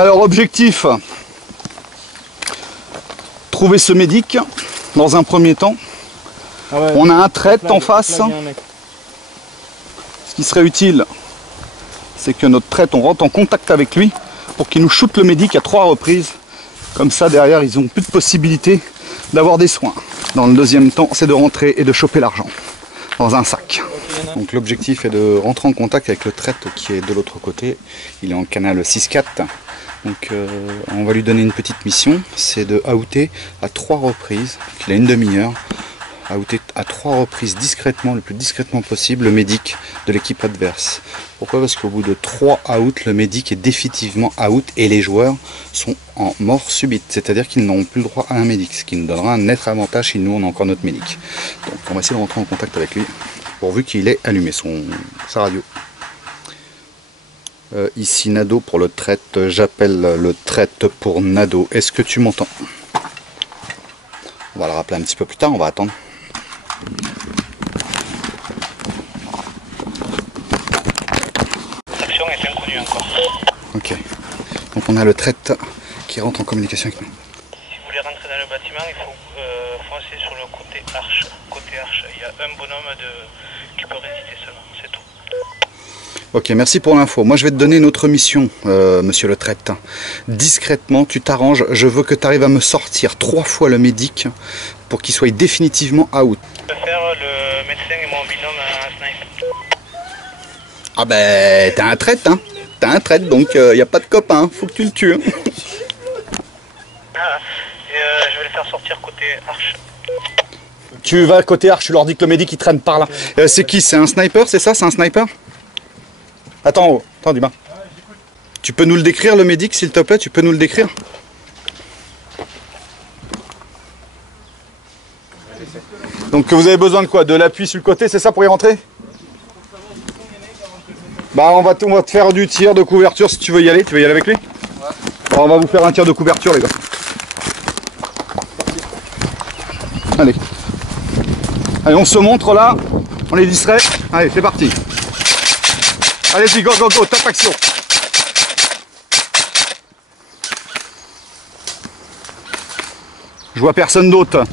Alors objectif, trouver ce médic dans un premier temps. Ah ouais, on a un traître en face. là, un mec. Ce qui serait utile, c'est que notre traître, on rentre en contact avec lui pour qu'il nous shoote le médic à 3 reprises. Comme ça, derrière, ils n'ont plus de possibilité d'avoir des soins. Dans le deuxième temps, c'est de rentrer et de choper l'argent dans un sac. Donc l'objectif est de rentrer en contact avec le traître qui est de l'autre côté. Il est en canal 6-4. Donc on va lui donner une petite mission, c'est de outer à 3 reprises, qu'il a une demi-heure, outer à 3 reprises discrètement, le plus discrètement possible, le médic de l'équipe adverse. Pourquoi? Parce qu'au bout de 3 outs, le médic est définitivement out et les joueurs sont en mort subite, c'est-à-dire qu'ils n'auront plus le droit à un médic, ce qui nous donnera un net avantage si nous on a encore notre médic. Donc on va essayer de rentrer en contact avec lui, pourvu qu'il ait allumé sa radio. Ici Nado pour le traître, j'appelle le traître pour Nado. Est-ce que tu m'entends? On va le rappeler un petit peu plus tard, on va attendre. L'action est inconnue encore. Ok, donc on a le traître qui rentre en communication avec nous. Si vous voulez rentrer dans le bâtiment, il faut foncer sur le côté arche. Côté arche, il y a un bonhomme qui peut résister seulement, c'est tout. Ok, merci pour l'info. Moi je vais te donner une autre mission, monsieur le traître. Discrètement, tu t'arranges, je veux que tu arrives à me sortir 3 fois le médic pour qu'il soit définitivement out. Je peux faire le médecin et mon binôme à snipe. Ah ben, t'as un traître, hein. T'as un traître, donc il n'y a pas de copain, faut que tu le tues. Ah, je vais le faire sortir côté arche. Tu vas côté arche, tu leur dis que le médic il traîne par là. C'est qui? C'est un sniper, c'est ça? C'est un sniper? Attends, attends Dumas. Tu peux nous le décrire le médic s'il te plaît? Tu peux nous le décrire? Donc vous avez besoin de quoi? De l'appui sur le côté, c'est ça pour y rentrer? Bah on va te faire du tir de couverture si tu veux y aller. Tu veux y aller avec lui? Alors, on va vous faire un tir de couverture les gars. Allez. Allez, on se montre là. On est distrait. Allez, c'est parti. Allez-y, go, go, go, top action. Je vois personne d'autre.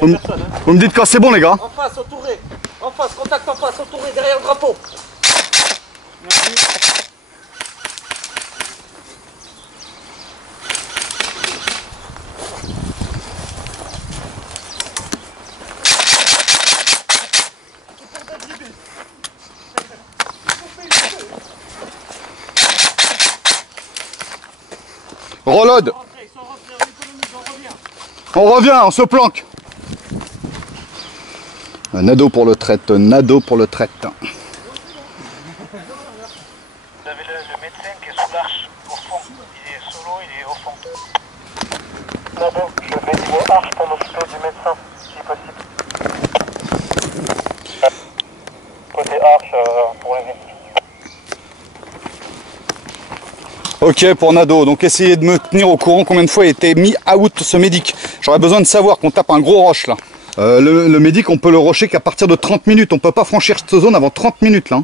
Vous me dites quand c'est bon les gars. En face, entouré. En face, contact en face, entouré, derrière le drapeau. Merci. Reload. On revient, on se planque. Nado pour le traître, Nado pour le traître. Vous avez le médecin qui est sous l'arche, au fond. Il est solo, il est au fond. Nado, je vais mettre arche pour m'occuper du médecin, si possible. Côté arche pour les médecins. Ok pour Nado, donc essayez de me tenir au courant combien de fois il a été mis out ce médic. J'aurais besoin de savoir qu'on tape un gros roche là. Le médic on peut le rocher qu'à partir de 30 minutes, on peut pas franchir cette zone avant 30 minutes là.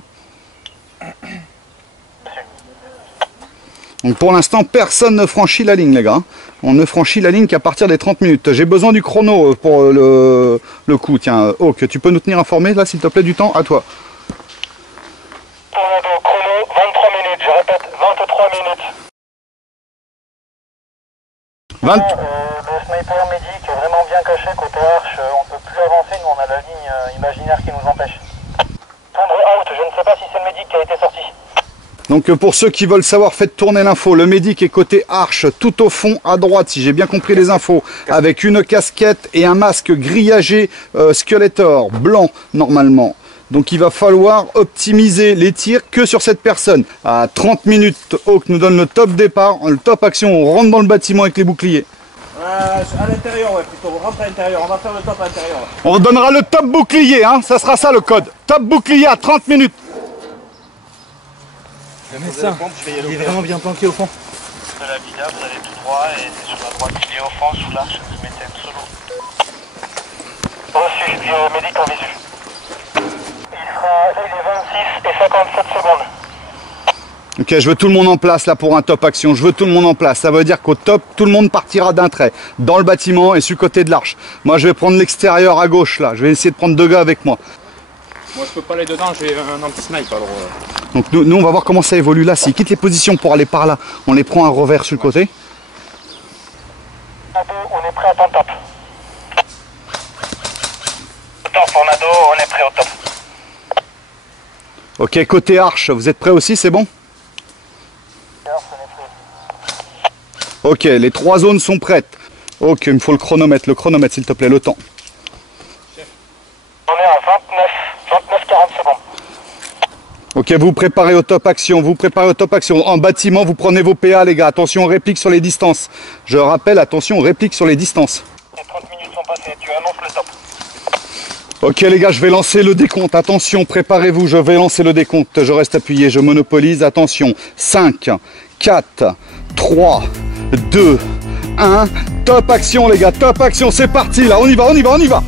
Donc pour l'instant personne ne franchit la ligne les gars. On ne franchit la ligne qu'à partir des 30 minutes. J'ai besoin du chrono pour le coup. Tiens, Hawk, tu peux nous tenir informés là s'il te plaît du temps? À toi. Pour Nado, chrono, 23 minutes, je répète, 23 minutes. 20... Le sniper médic est vraiment bien caché côté arche, on peut plus avancer, nous on a la ligne imaginaire qui nous empêche. Tendre out, je ne sais pas si c'est le médic qui a été sorti. Donc pour ceux qui veulent savoir, faites tourner l'info. Le médic est côté arche, tout au fond à droite, si j'ai bien compris les infos, avec une casquette et un masque grillagé Skeletor, blanc normalement. Donc il va falloir optimiser les tirs que sur cette personne. À 30 minutes, Hawk nous donne le top départ, le top action, on rentre dans le bâtiment avec les boucliers. À l'intérieur, ouais, plutôt. On rentre à l'intérieur, on va faire le top à l'intérieur. On donnera le top bouclier, hein, ça sera ça le code. Top bouclier à 30 minutes. Le médecin, il est vraiment bien planqué au fond. De la villa, vous allez tout droit et c'est sur la droite. Il est au fond, sous l'arche, vous mettez un solo. Reçu, médic en visu. Il est 26 et 57 secondes. Ok, je veux tout le monde en place là pour un top action. Je veux tout le monde en place. Ça veut dire qu'au top, tout le monde partira d'un trait dans le bâtiment et sur le côté de l'arche. Moi, je vais prendre l'extérieur à gauche là. Je vais essayer de prendre 2 gars avec moi. Moi, je peux pas aller dedans, j'ai un anti-snipe alors. Donc nous, on va voir comment ça évolue là. S'ils quittent les positions pour aller par là, on les prend un revers sur le côté. On est prêt à ton top. Top, Tornado, on est prêt au top. Ok, côté arche, vous êtes prêts aussi, c'est bon? Ok, les 3 zones sont prêtes. Ok, il me faut le chronomètre s'il te plaît, le temps. On est à 29-40 secondes. Ok, vous vous préparez au top action, En bâtiment, vous prenez vos PA les gars, attention on réplique sur les distances. Je rappelle, attention on réplique sur les distances. Les 30 minutes sont passées, tu annonces le top. Ok les gars, je vais lancer le décompte, attention, préparez-vous, je vais lancer le décompte, je reste appuyé, je monopolise, attention, 5, 4, 3, 2, 1, top action les gars, top action, c'est parti là, on y va.